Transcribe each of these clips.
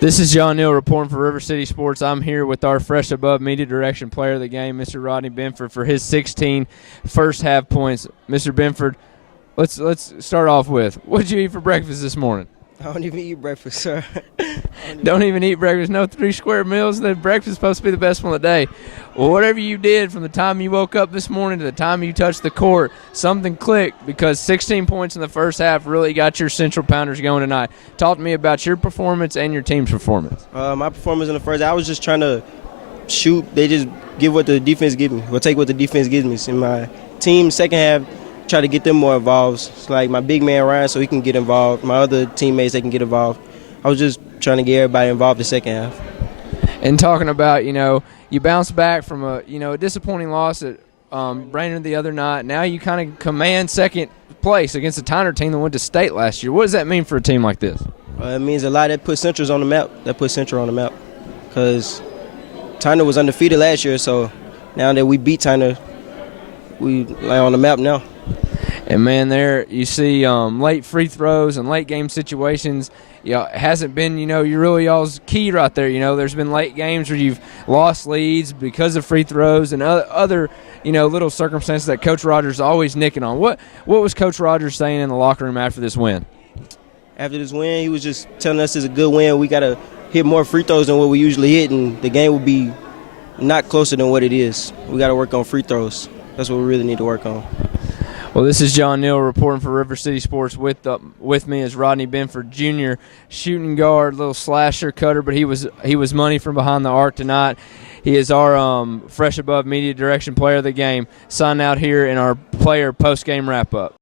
This is John Neal reporting for River City Sports. I'm here with our fresh above media direction player of the game, Mr. Rodney Benford, for his 16 first half points. Mr. Benford, let's start off with, what did you eat for breakfast this morning? I don't even eat breakfast, sir. Don't even eat breakfast. No 3 square meals. The breakfast is supposed to be the best one of the day. Well, whatever you did from the time you woke up this morning to the time you touched the court, something clicked because 16 points in the first half really got your Central Pounders going tonight. Talk to me about your performance and your team's performance. My performance in the first, I was just trying to shoot. They just give what the defense gives me, or take what the defense gives me. In my team, second half, try to get them more involved. It's like my big man Ryan, so he can get involved. My other teammates, they can get involved. I was just trying to get everybody involved in the second half. And talking about, you bounced back from a disappointing loss at Brainerd the other night. Now you kind of command second place against a Tyner team that went to state last year. What does that mean for a team like this? It means a lot. That put Central on the map. Because Tyner was undefeated last year, so now that we beat Tyner, we lie on the map now. And, man, there you see late free throws and late game situations. It hasn't been, y'all's key right there. There's been late games where you've lost leads because of free throws and other, little circumstances that Coach Rogers is always nicking on. What was Coach Rogers saying in the locker room after this win? After this win, he was just telling us it's a good win. We got to hit more free throws than what we usually hit, and the game will be not closer than what it is. We got to work on free throws. That's what we really need to work on. Well, this is John Neal reporting for River City Sports. With me is Rodney Benford Jr., shooting guard, little slasher cutter, but he was money from behind the arc tonight. He is our fresh above media direction player of the game. Sign out here in our player post-game wrap-up.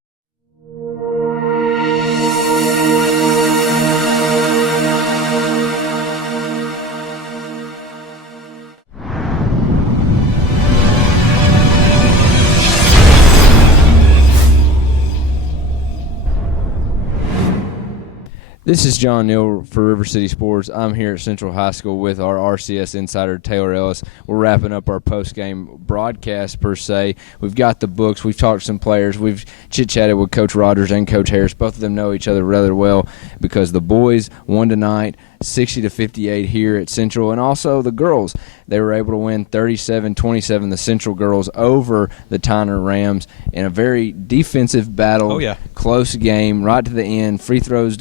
This is John Neal for River City Sports. I'm here at Central High School with our RCS insider, Taylor Ellis. We're wrapping up our post-game broadcast, per se. We've got the books. We've talked to some players. We've chit-chatted with Coach Rogers and Coach Harris. Both of them know each other rather well because the boys won tonight, 60-58 here at Central, and also the girls. They were able to win 37-27, the Central girls over the Tyner Rams in a very defensive battle, close game, right to the end. Free throws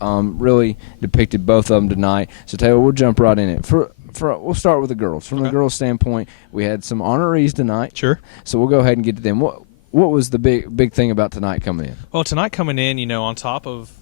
really depicted both of them tonight. So, Taylor, we'll jump right in it. We'll start with the girls. From the girls' standpoint, we had some honorees tonight. Sure. So we'll go ahead and get to them. What was the big thing about tonight coming in? Well, tonight coming in, on top of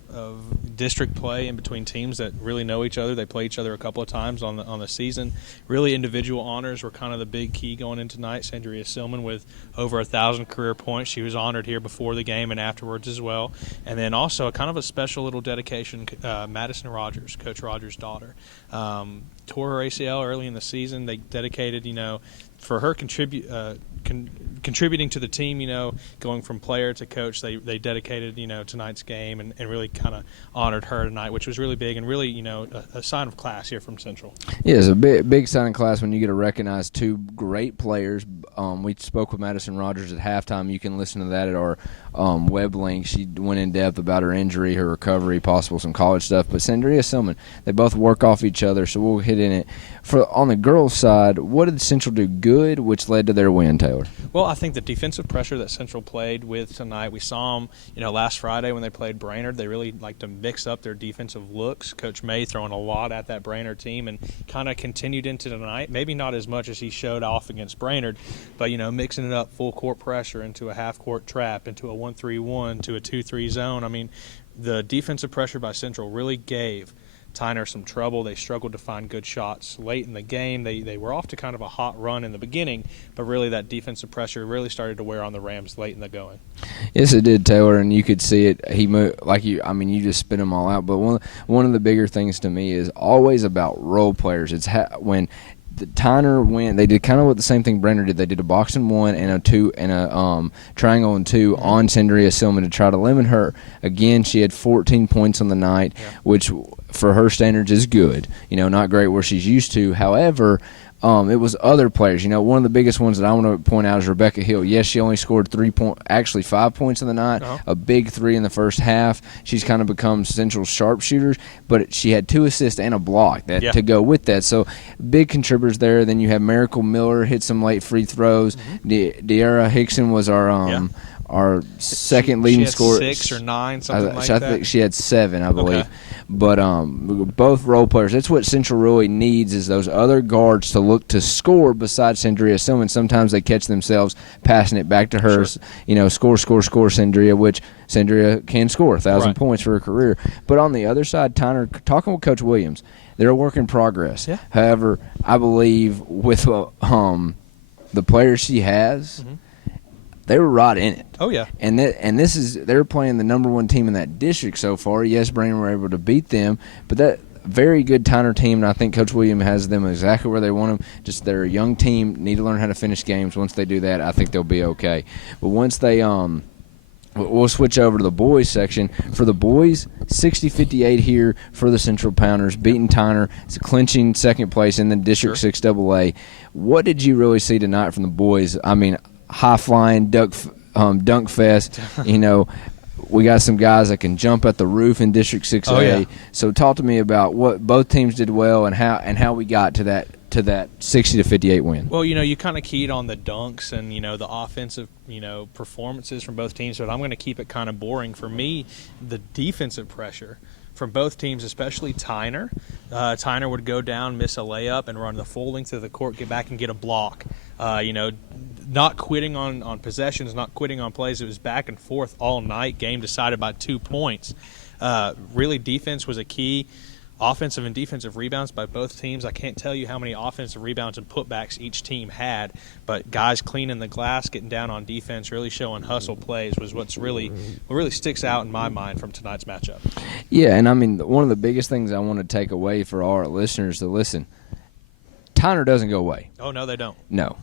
district play in between teams that really know each other. They play each other a couple of times on the season. Really, individual honors were kind of the big key going in tonight. Sandria Silman with over 1,000 career points. She was honored here before the game and afterwards as well. And then also kind of a special little dedication, Madison Rogers, Coach Rogers' daughter. Tore her ACL early in the season. They dedicated, for her contributing to the team, going from player to coach, they dedicated, tonight's game and really kind of honored her tonight, which was really big and really, a sign of class here from Central. Yeah, it's a big sign of class when you get to recognize two great players. We spoke with Madison Rogers at halftime. You can listen to that at our web link. She went in depth about her injury, her recovery, possible some college stuff. But Sandria Silman, they both work off each other, so we'll hit in it. On the girls' side, what did Central do good, which led to their win, Taylor? Well, I think the defensive pressure that Central played with tonight, we saw them, last Friday when they played Brainerd. They really like to mix up their defensive looks. Coach May throwing a lot at that Brainerd team and kind of continued into tonight. Maybe not as much as he showed off against Brainerd, but, mixing it up, full court pressure into a half-court trap, into a 1-3-1, to a 2-3 zone. I mean, the defensive pressure by Central really gave Tyner some trouble. They struggled to find good shots late in the game. They were off to kind of a hot run in the beginning, but really that defensive pressure really started to wear on the Rams late in the going. Yes, it did, Taylor, and you could see it. He moved you just spit them all out. But one of the bigger things to me is always about role players. It's when the Tyner went, they did kind of what the same thing Brainerd did. They did a box and one and a two and a triangle and two on Sandria Silman to try to limit her. Again, she had 14 points on the night, which for her standards is good. Not great where she's used to. However, it was other players. You know, one of the biggest ones that I want to point out is Rebecca Hill. Yes, she only scored 5 points in the night, a big 3 in the first half. She's kind of become Central's sharpshooter, but she had 2 assists and a block to go with that. So big contributors there. Then you have Miracle Miller hit some late free throws. De'Ara Hickson was our second leading scorer. 6 or 9, something like that. I think she had 7, I believe. Okay. But both role players. That's what Central really needs, is those other guards to look to score besides Sandria Silman. Sometimes they catch themselves passing it back to her. Sure. You know, score, Sandria, which Sandria can score 1,000 points for her career. But on the other side, Tyner, talking with Coach Williams, they're a work in progress. Yeah. However, I believe with the players she has, they were right in it. Oh, yeah. And they're playing the number 1 team in that district so far. Yes, Brainerd were able to beat them, but that very good Tyner team, and I think Coach Williams has them exactly where they want them. Just they're a young team, need to learn how to finish games. Once they do that, I think they'll be okay. But once they we'll switch over to the boys section. For the boys, 60-58 here for the Central Pounders, beating Tyner. It's clinching second place in the District 6 AA. What did you really see tonight from the boys? I mean, high-flying dunk fest. You know, we got some guys that can jump at the roof in District 6A. Oh, yeah. So talk to me about what both teams did well and how we got to that 60-58 win. Well, you know, you kind of keyed on the dunks and, you know, the offensive, you know, performances from both teams, but I'm going to keep it kind of boring. For me, the defensive pressure from both teams, especially Tyner. Tyner would go down, miss a layup, and run the full length of the court, get back and get a block. You know, not quitting on possessions, not quitting on plays. It was back and forth all night. Game decided by 2 points. Really, defense was a key. Offensive and defensive rebounds by both teams. I can't tell you how many offensive rebounds and putbacks each team had, but guys cleaning the glass, getting down on defense, really showing hustle plays was what really sticks out in my mind from tonight's matchup. Yeah, and I mean, one of the biggest things I want to take away for our listeners to listen, Tyner doesn't go away. Oh, no, they don't. No.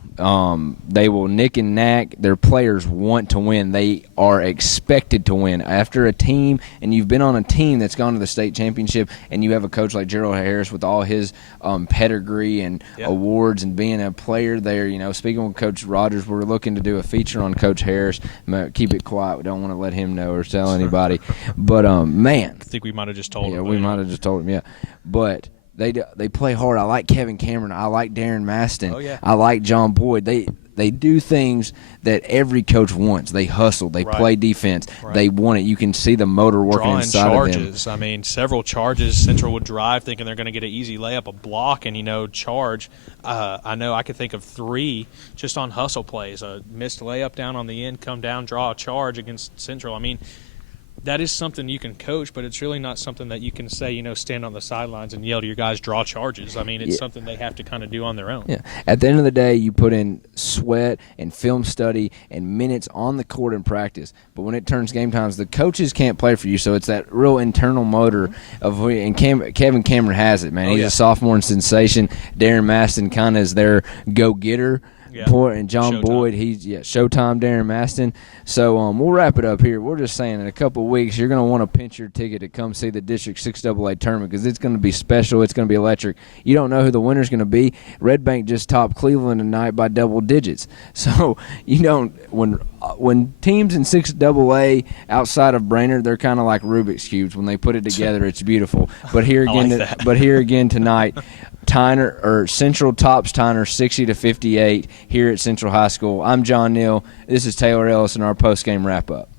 They will nick and knack. Their players want to win. They are expected to win. After a team, and you've been on a team that's gone to the state championship, and you have a coach like Gerald Harris with all his pedigree and awards and being a player there. You know, speaking with Coach Rogers, we're looking to do a feature on Coach Harris. Keep it quiet. We don't want to let him know or tell anybody. But, man. I think we might have just told him. Yeah, we might have just told him, yeah. But – They play hard. I like Kevin Cameron. I like Darren Maston. Oh, yeah. I like John Boyd. They do things that every coach wants. They hustle. They play defense. Right. They want it. You can see the motor working Drawing inside charges. of them. I mean, several charges. Central would drive thinking they're going to get an easy layup, a block, and, you know, charge. I know I could think of 3 just on hustle plays. A missed layup down on the end, come down, draw a charge against Central. I mean, that is something you can coach, but it's really not something that you can say, you know, stand on the sidelines and yell to your guys, draw charges. I mean, it's something they have to kind of do on their own. Yeah. At the end of the day, you put in sweat and film study and minutes on the court in practice. But when it turns game times, the coaches can't play for you. So it's that real internal motor and Kevin Cameron has it, man. He's a sophomore sensation. Darren Maston kind of is their go-getter. Yeah. And John Boyd, he's Showtime, Darren Maston. So we'll wrap it up here. We're just saying in a couple of weeks you're going to want to pinch your ticket to come see the District 6 AA tournament because it's going to be special. It's going to be electric. You don't know who the winner's going to be. Red Bank just topped Cleveland tonight by double digits. So you don't when teams in 6 AA outside of Brainerd, they're kind of like Rubik's cubes. When they put it together, it's beautiful. But here again, tonight. Central tops Tyner 60-58 here at Central High School. I'm John Neal. This is Taylor Ellis in our post-game wrap-up.